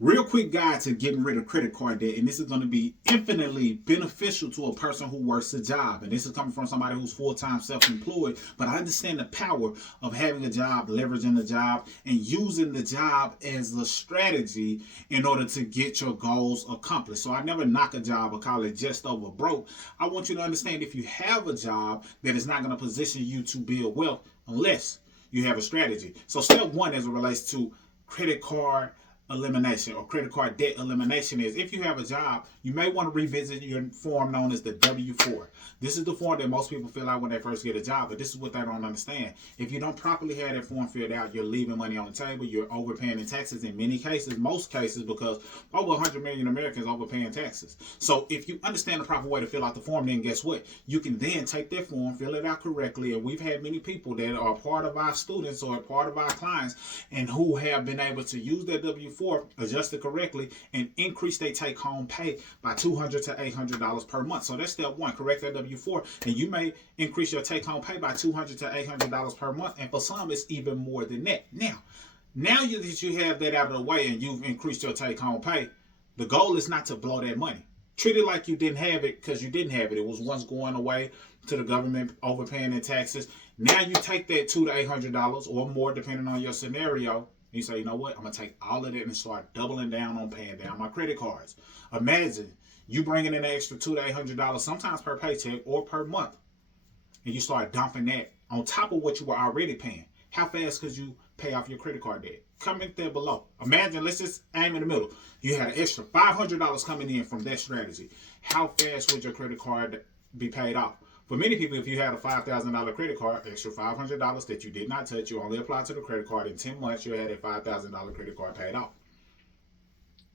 Real quick guide to getting rid of credit card debt, and this is going to be infinitely beneficial to a person who works a job. And this is coming from somebody who's full-time self-employed, but I understand the power of having a job, leveraging the job, and using the job as a strategy in order to get your goals accomplished. So I never knock a job or call it just over broke. I want you to understand if you have a job that is not going to position you to build wealth unless you have a strategy. So step one as it relates to credit card elimination or credit card debt elimination is if you have a job, you may want to revisit your form known as the W-4. This is the form that most people fill out when they first get a job, but this is what they don't understand. If you don't properly have that form filled out, you're leaving money on the table, you're overpaying in taxes in many cases, most cases, because over 100 million Americans overpaying taxes. So if you understand the proper way to fill out the form, then guess what? You can then take that form, fill it out correctly, and we've had many people that are part of our students or part of our clients and who have been able to use their W-4, adjust it correctly, and increase their take-home pay by $200 to $800 per month. So that's step one. Correct that W-4, and you may increase your take-home pay by $200 to $800 per month, and for some, it's even more than that. Now that you have that out of the way and you've increased your take-home pay, the goal is not to blow that money. Treat it like you didn't have it because you didn't have it. It was once going away to the government overpaying in taxes. Now you take that $200 to $800 or more, depending on your scenario. You say, you know what? I'm going to take all of that and start doubling down on paying down my credit cards. Imagine you bringing in an extra $200 to $800, sometimes per paycheck or per month, and you start dumping that on top of what you were already paying. How fast could you pay off your credit card debt? Comment there below. Imagine, let's just aim in the middle. You had an extra $500 coming in from that strategy. How fast would your credit card be paid off? For many people, if you had a $5,000 credit card, extra $500 that you did not touch, you only applied to the credit card in 10 months, you had a $5,000 credit card paid off.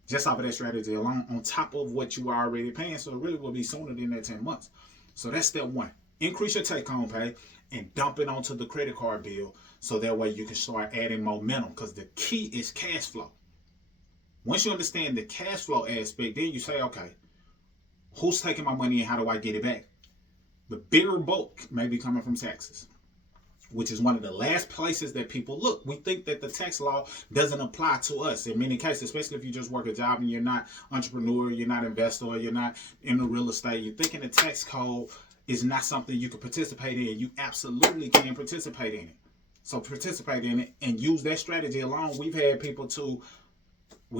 Just off of that strategy alone, on top of what you are already paying, so it really will be sooner than that 10 months. So that's step one. Increase your take-home pay and dump it onto the credit card bill so that way you can start adding momentum, because the key is cash flow. Once you understand the cash flow aspect, then you say, okay, who's taking my money and how do I get it back? The bigger bulk may be coming from taxes, which is one of the last places that people look. We think that the tax law doesn't apply to us in many cases, especially if you just work a job and you're not entrepreneur, you're not investor, you're not in the real estate. You're thinking the tax code is not something you can participate in. You absolutely can participate in it. So participate in it and use that strategy alone. We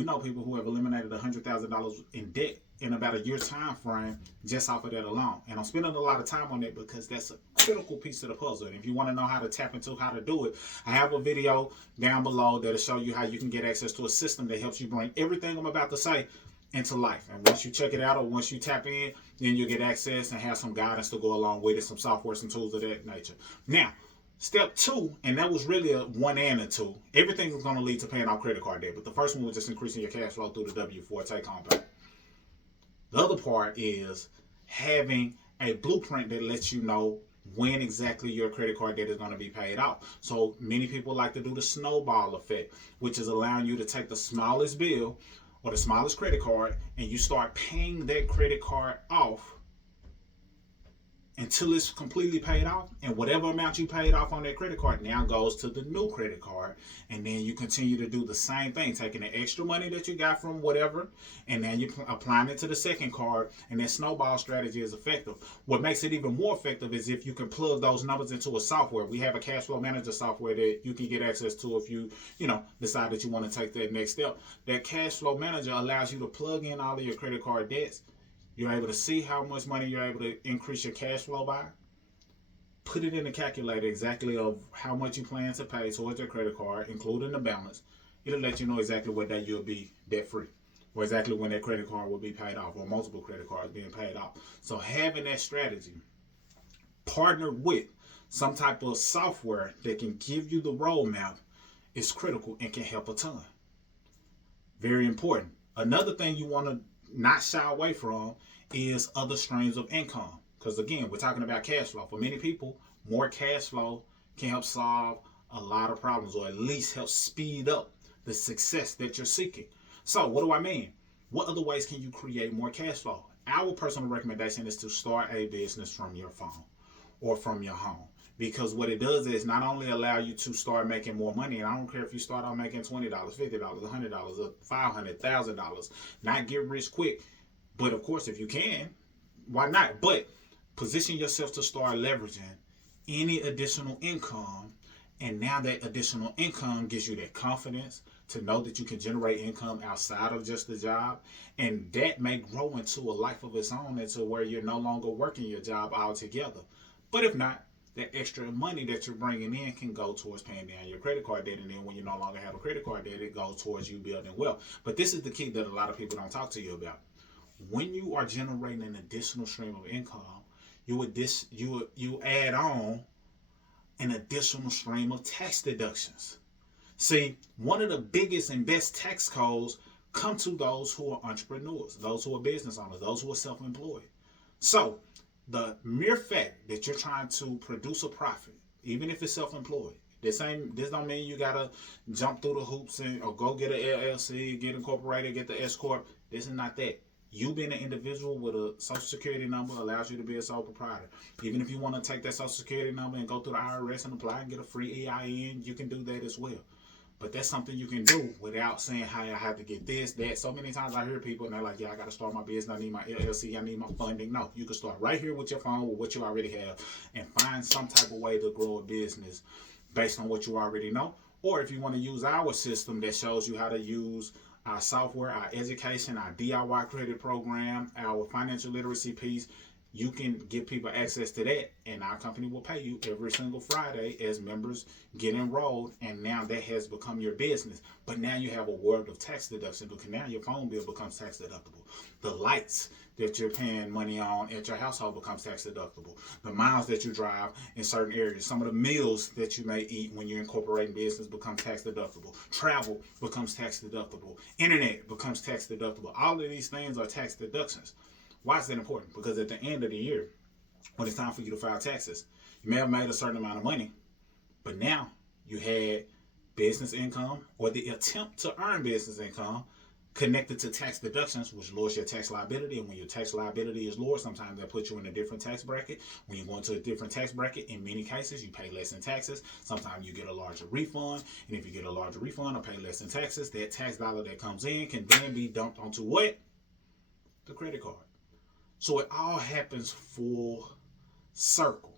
know people who have eliminated $100,000 in debt in about a year's time frame just off of that alone. And I'm spending a lot of time on that because that's a critical piece of the puzzle. And if you want to know how to tap into how to do it, I have a video down below that'll show you how you can get access to a system that helps you bring everything I'm about to say into life. And once you check it out or once you tap in, then you'll get access and have some guidance to go along with it, some software, some tools of that nature. Now, step two, and that was really a one and a two. Everything is going to lead to paying off credit card debt, but the first one was just increasing your cash flow through the W-4 take-home pay. The other part is having a blueprint that lets you know when exactly your credit card debt is going to be paid off. So many people like to do the snowball effect, which is allowing you to take the smallest bill or the smallest credit card and you start paying that credit card off until it's completely paid off, and whatever amount you paid off on that credit card now goes to the new credit card, and then you continue to do the same thing, taking the extra money that you got from whatever, and then you're applying it to the second card, and that snowball strategy is effective. What makes it even more effective is if you can plug those numbers into a software. We have a cash flow manager software that you can get access to if you decide that you want to take that next step. That cash flow manager allows you to plug in all of your credit card debts. You're able to see how much money you're able to increase your cash flow by. Put it in the calculator exactly of how much you plan to pay towards your credit card, including the balance. It'll let you know exactly what day you'll be debt free, or exactly when that credit card will be paid off, or multiple credit cards being paid off. So having that strategy partnered with some type of software that can give you the roadmap is critical and can help a ton. Very important. Another thing you want to not shy away from is other streams of income. Because again, we're talking about cash flow. For many people, more cash flow can help solve a lot of problems, or at least help speed up the success that you're seeking. So what do I mean? What other ways can you create more cash flow? Our personal recommendation is to start a business from your phone or from your home. Because what it does is not only allow you to start making more money, and I don't care if you start out making $20, $50, $100, or $500,000, not get rich quick. But of course, if you can, why not? But position yourself to start leveraging any additional income. And now that additional income gives you that confidence to know that you can generate income outside of just the job. And that may grow into a life of its own, into where you're no longer working your job altogether. But if not, that extra money that you're bringing in can go towards paying down your credit card debt. And then when you no longer have a credit card debt, it goes towards you building wealth. But this is the key that a lot of people don't talk to you about. When you are generating an additional stream of income, you add on an additional stream of tax deductions. See, one of the biggest and best tax codes come to those who are entrepreneurs, those who are business owners, those who are self-employed. So the mere fact that you're trying to produce a profit, even if it's self-employed, this don't mean you gotta jump through the hoops or go get an LLC, get incorporated, get the S corp. This is not that. You being an individual with a social security number allows you to be a sole proprietor. Even if you want to take that social security number and go through the IRS and apply and get a free EIN, you can do that as well. But that's something you can do without saying, hey, I have to get this, that. So many times I hear people and they're like, yeah, I got to start my business. I need my LLC. I need my funding. No, you can start right here with your phone with what you already have and find some type of way to grow a business based on what you already know. Or if you want to use our system that shows you how to use our software, our education, our DIY credit program, our financial literacy piece, you can give people access to that, and our company will pay you every single Friday as members get enrolled. And now that has become your business. But now you have a world of tax deduction, because now your phone bill becomes tax deductible. The lights that you're paying money on at your household becomes tax deductible. The miles that you drive in certain areas, some of the meals that you may eat when you're incorporating business become tax deductible. Travel becomes tax deductible. Internet becomes tax deductible. All of these things are tax deductions. Why is that important? Because at the end of the year, when it's time for you to file taxes, you may have made a certain amount of money, but now you had business income or the attempt to earn business income connected to tax deductions, which lowers your tax liability. And when your tax liability is lower, sometimes that puts you in a different tax bracket. When you go into a different tax bracket, in many cases, you pay less in taxes. Sometimes you get a larger refund. And if you get a larger refund or pay less in taxes, that tax dollar that comes in can then be dumped onto what? The credit card. So it all happens full circle.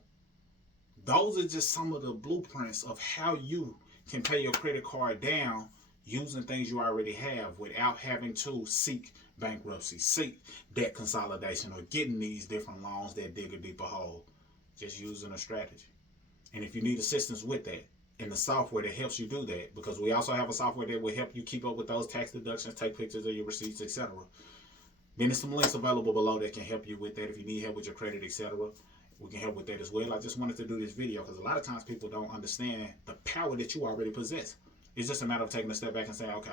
Those are just some of the blueprints of how you can pay your credit card down using things you already have without having to seek bankruptcy, seek debt consolidation, or getting these different loans that dig a deeper hole. Just using a strategy. And if you need assistance with that, and the software that helps you do that, because we also have a software that will help you keep up with those tax deductions, take pictures of your receipts, etc. Then there's some links available below that can help you with that. If you need help with your credit, etc., we can help with that as well. I just wanted to do this video because a lot of times people don't understand the power that you already possess. It's just a matter of taking a step back and saying, okay,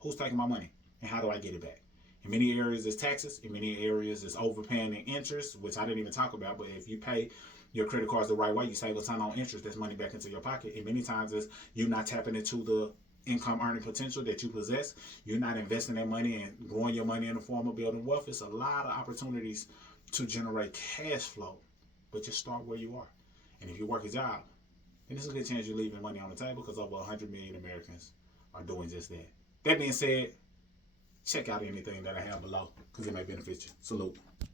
who's taking my money and how do I get it back? In many areas, it's taxes. In many areas, it's overpaying in interest, which I didn't even talk about. But if you pay your credit cards the right way, you save a ton on interest. That's money back into your pocket. And many times, it's you not tapping into the income earning potential that you possess. You're not investing that money and growing your money in the form of building wealth. It's a lot of opportunities to generate cash flow, but just start where you are. And if you work a job, then there's a good chance you're leaving money on the table, because over 100 million Americans are doing just that. That being said, check out anything that I have below because it may benefit you. Salute.